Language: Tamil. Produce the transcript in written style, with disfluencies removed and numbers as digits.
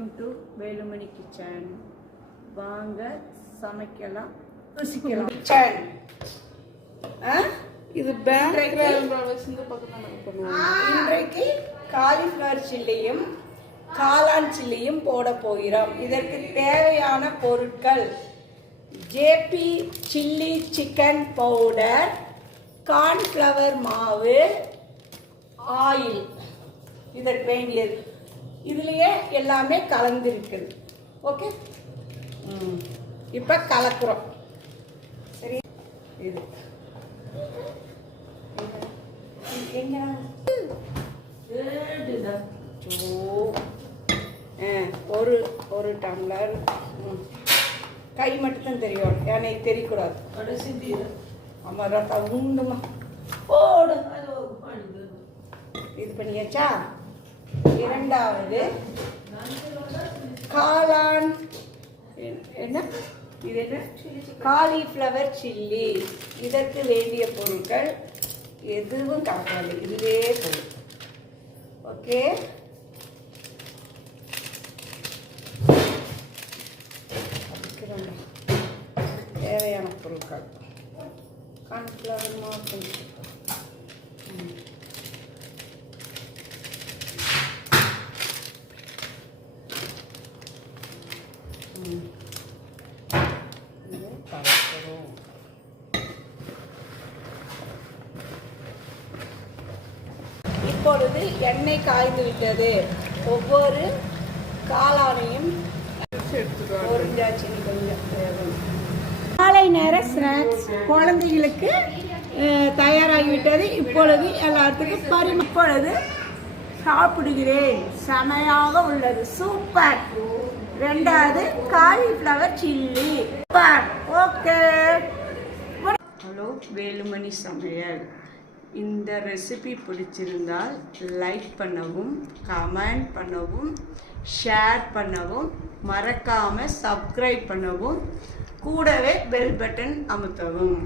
Welcome to Velumani kitchen. வாங்க சமைக்கலாம், ருசிக்கலாம். கிச்சன் இது இன்றைக்கு காலிஃப்ளவர் சில்லியும் காளான் சில்லியும் போட போகிறோம். இதற்கு தேவையான பொருட்கள்: JP chilli chicken powder, cornflour மாவு, ஆயில். இதற்கு வேண்டியது இதுலயே எல்லாமே கலந்துருக்குது. ஓகே, இப்போ கலக்குறோம். சரி, இது ஒரு டம்ளர். கை மட்டும்தான் தெரியும், ஏன்னா தெரியக்கூடாது. ஆமாம், ரத்தா உண்டுமா போடு. இது பண்ணியாச்சா? இரண்டாவது காளான். என்ன இது? என்ன? Cauliflower chilli. இதற்கு வேண்டிய பொருட்கள் எதுவும் கலக்காது, இதுவே போதும். ஓகே, தேவையான பொருட்கள்: கார்ன்ஃப்ளவர் மாவு, இப்பொழுது எண்ணெய் காய்ந்து விட்டது. ஒவ்வொரு காளானையும் காலை நேர ஸ்நாக்ஸ் குழந்தைகளுக்கு தயாராகிவிட்டது. இப்பொழுது எல்லாத்துக்கும் இப்பொழுது சாப்பிடுகிறேன். செமையாக உள்ளது, சூப்பர். ரெண்டாவது cauliflower chilli, super. Okay. Hello, Velumani சமையல். இந்த ரெசிபி பிடிச்சிருந்தால் லைக் பண்ணவும், கமெண்ட் பண்ணவும், ஷேர் பண்ணவும், மறக்காம சப்ஸ்கிரைப் பண்ணவும், கூடவே பெல் பட்டன் அமுத்தவும்.